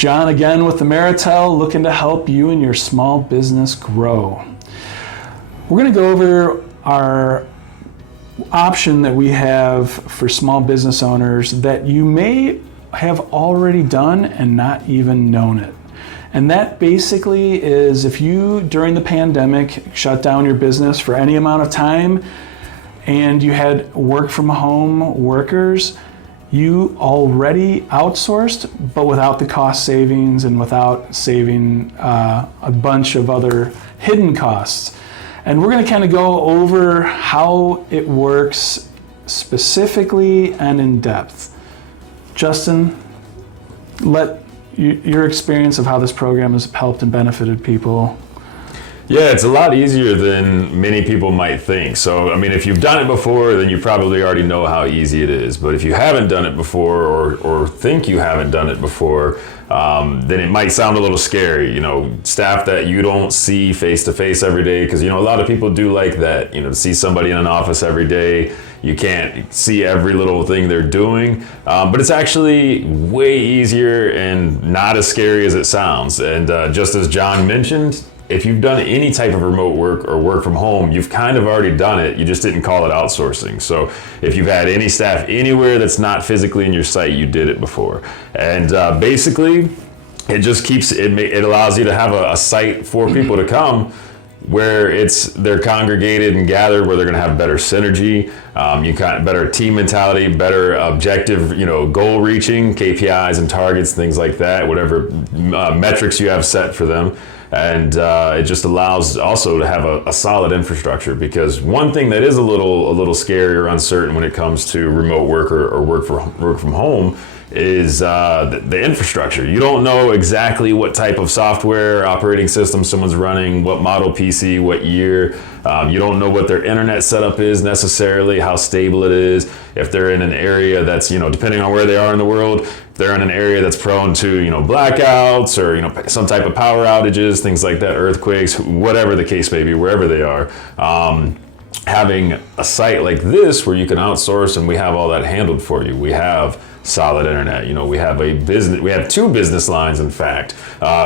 John again with the Maritel, looking to help you and your small business grow. We're going to go over our option that we have for small business owners that you may have already done and not even known it. And that basically is if you, during the pandemic, shut down your business for any amount of time and you had work from home workers, you already outsourced, but without the cost savings and without saving a bunch of other hidden costs. And we're going to kind of go over how it works specifically and in depth. Justin, let your experience of how this program has helped and benefited people. Yeah, it's a lot easier than many people might think. So, I mean, if you've done it before, then you probably already know how easy it is. But if you haven't done it before or think you haven't done it before, then it might sound a little scary. You know, staff that you don't see face to face every day, because, you know, a lot of people do like that, you know, to see somebody in an office every day. You can't see every little thing they're doing, but it's actually way easier and not as scary as it sounds. And just as John mentioned, if you've done any type of remote work or work from home, you've kind of already done it. You just didn't call it outsourcing. So if you've had any staff anywhere that's not physically in your site, you did it before. And basically, it just keeps, it allows you to have a site for people to come where they're congregated and gathered, where they're going to have better synergy, better team mentality, better objective, goal reaching, KPIs and targets, things like that, whatever metrics you have set for them. And it just allows also to have a solid infrastructure, because one thing that is a little scary or uncertain when it comes to remote work or work from home is the infrastructure. You don't know exactly what type of software operating system someone's running, what model PC, what year. You don't know what their internet setup is necessarily, how stable it is. If they're in an area that's, depending on where they are in the world, if they're in an area that's prone to, blackouts or, some type of power outages, things like that, earthquakes, whatever the case may be, wherever they are. Having a site like this where you can outsource and we have all that handled for you. We have solid internet. We have two business lines, in fact.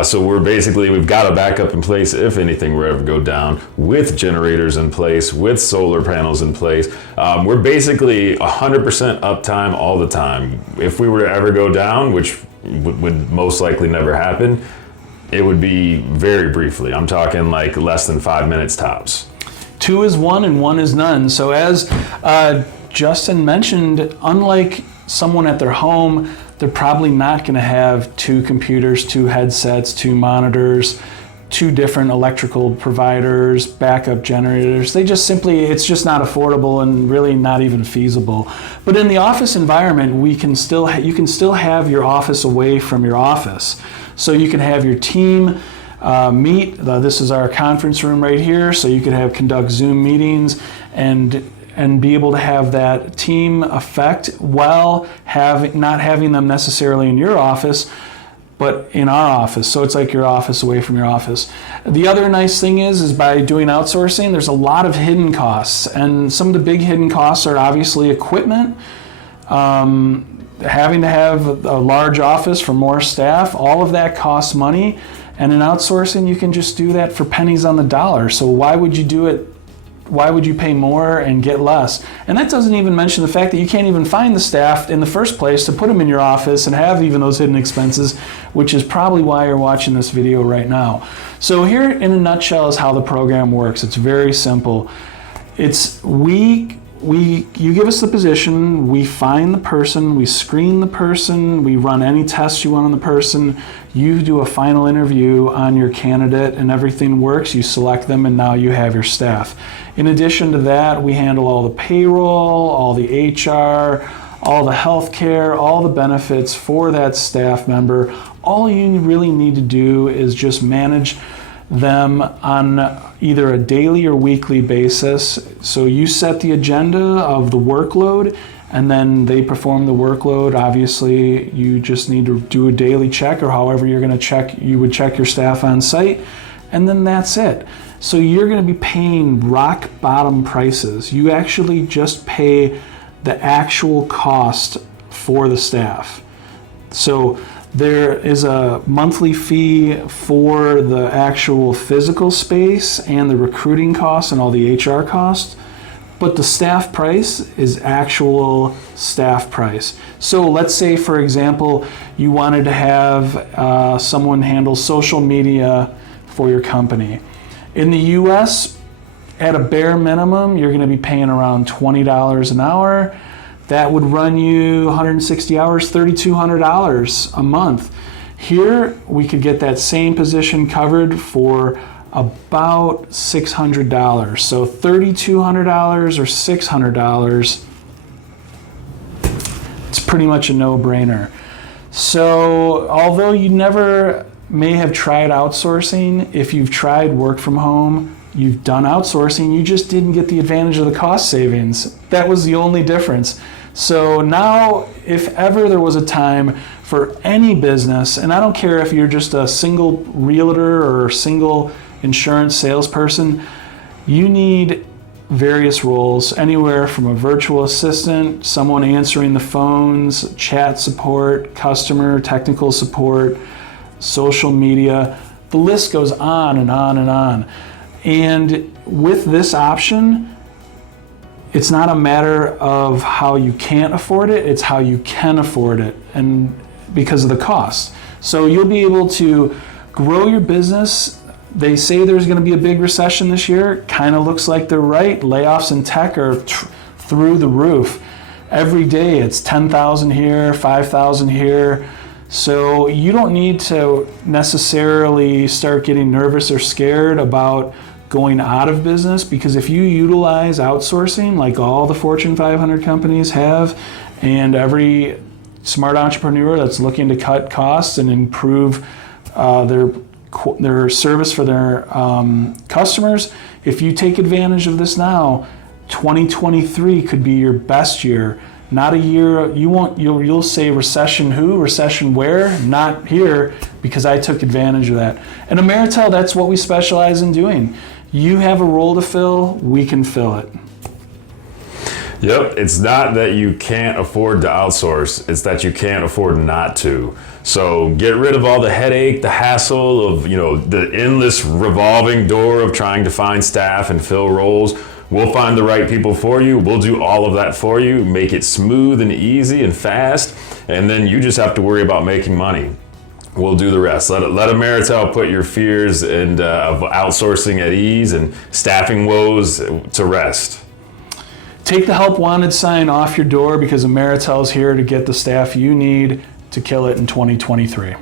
So we've got a backup in place if anything were ever go down, with generators in place, with solar panels in place. We're basically 100% uptime all the time. If we were to ever go down, which would most likely never happen, it would be very briefly. I'm talking like less than 5 minutes tops. 2 is 1 and 1 is none. So as Justin mentioned, unlike someone at their home, they're probably not going to have 2 computers, 2 headsets, 2 monitors, 2 different electrical providers, backup generators. It's just not affordable and really not even feasible. But in the office environment, you can still have your office away from your office. So you can have your team meet. This is our conference room right here, so you can conduct Zoom meetings and be able to have that team effect while not having them necessarily in your office, but in our office. So it's like your office away from your office. The other nice thing is by doing outsourcing, there's a lot of hidden costs, and some of the big hidden costs are obviously equipment, having to have a large office for more staff. All of that costs money, and in outsourcing, you can just do that for pennies on the dollar. So why would you do it? Why would you pay more and get less? And that doesn't even mention the fact that you can't even find the staff in the first place to put them in your office and have even those hidden expenses, which is probably why you're watching this video right now. So here in a nutshell is how the program works. It's very simple. You give us the position, we find the person, we screen the person, we run any tests you want on the person, you do a final interview on your candidate and everything works, you select them, and now you have your staff. In addition to that, we handle all the payroll, all the HR, all the healthcare, all the benefits for that staff member. All you really need to do is just manage them on either a daily or weekly basis. So you set the agenda of the workload, and then they perform the workload. Obviously, you just need to do a daily check, or however you're going to check, you would check your staff on site, and then that's it. So you're going to be paying rock bottom prices. You actually just pay the actual cost for the staff. So There is a monthly fee for the actual physical space and the recruiting costs and all the HR costs, but the staff price is actual staff price. So let's say, for example, you wanted to have someone handle social media for your company. In the US, at a bare minimum, you're going to be paying around $20 an hour. That would run you 160 hours, $3,200 a month. Here, we could get that same position covered for about $600. So $3,200 or $600, it's pretty much a no-brainer. So although you never may have tried outsourcing, if you've tried work from home, you've done outsourcing, you just didn't get the advantage of the cost savings. That was the only difference. So now, if ever there was a time for any business, and I don't care if you're just a single realtor or a single insurance salesperson, you need various roles, anywhere from a virtual assistant, someone answering the phones, chat support, customer, technical support, social media. The list goes on and on and on. And with this option, it's not a matter of how you can't afford it, it's how you can afford it, and because of the cost. So you'll be able to grow your business. They say there's going to be a big recession this year. Kind of looks like they're right. Layoffs in tech are through the roof. Every day it's 10,000 here, 5,000 here. So you don't need to necessarily start getting nervous or scared about going out of business, because if you utilize outsourcing like all the Fortune 500 companies have, and every smart entrepreneur that's looking to cut costs and improve their service for their customers, if you take advantage of this now, 2023 could be your best year. Not a year you'll say recession who, recession where? Not here, because I took advantage of that. And at Ameritel, that's what we specialize in doing. You have a role to fill, we can fill it. Yep, it's not that you can't afford to outsource, it's that you can't afford not to. So get rid of all the headache, the hassle of, the endless revolving door of trying to find staff and fill roles. We'll find the right people for you. We'll do all of that for you, make it smooth and easy and fast, and then you just have to worry about making money. We'll do the rest. Let Ameritel put your fears and of outsourcing at ease and staffing woes to rest. Take the help wanted sign off your door, because Ameritel's here to get the staff you need to kill it in 2023.